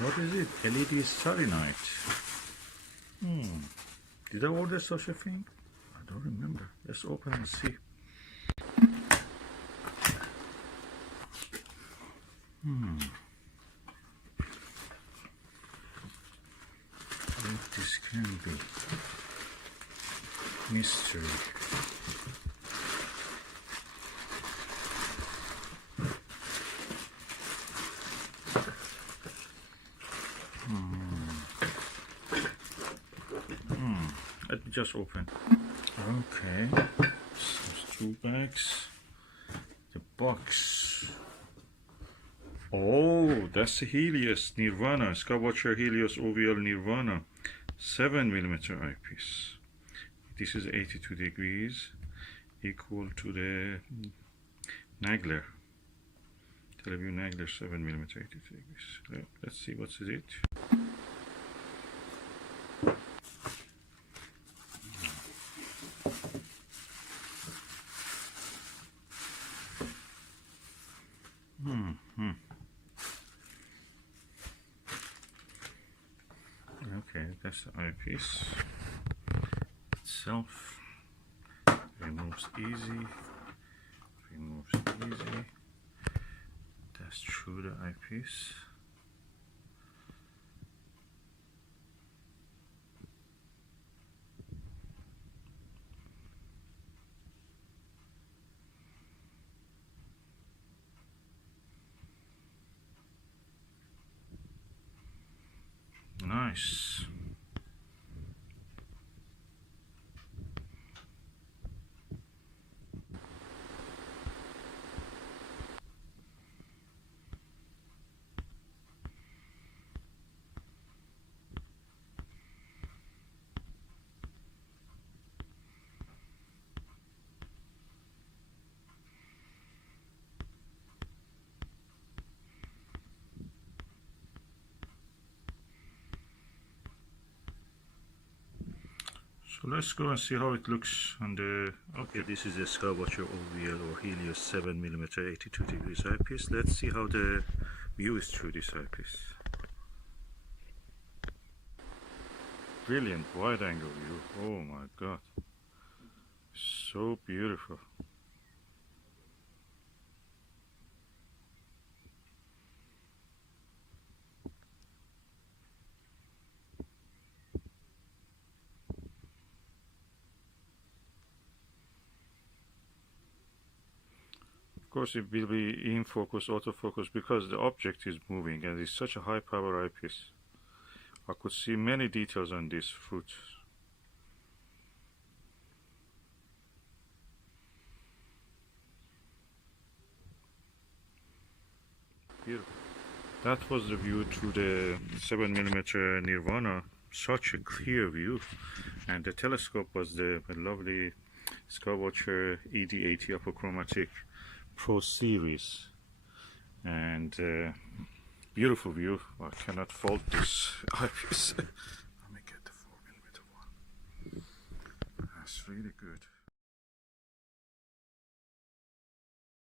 What is it? LED Starry Night. Did I order such a thing? I don't remember. Let's open and see. What this can be. Mystery. Let me just open. Okay, so it's 2 bags. The box. Oh, that's the Helios Nirvana, Skywatcher Helios OVL Nirvana 7mm eyepiece. This is 82 degrees, equal to the Nagler, Teleview Nagler 7mm 82 degrees. Let's see what's it. Okay, that's the eyepiece itself. Removes easy. That's through the eyepiece. Nice. So let's go and see how it looks on the... Okay, this is a Skywatcher OVL or Helios 7mm 82 degrees eyepiece. Let's see how the view is through this eyepiece. Brilliant wide angle view. Oh my god. So beautiful. Of course it will be in focus, autofocus, because the object is moving and it's such a high power eyepiece. I could see many details on this fruit. Beautiful. That was the view through the 7mm Nirvana. Such a clear view. And the telescope was the lovely Skywatcher ED80 apochromatic Pro Series, and beautiful view. I cannot fault this eyepiece. Let me get the 4mm one. That's really good.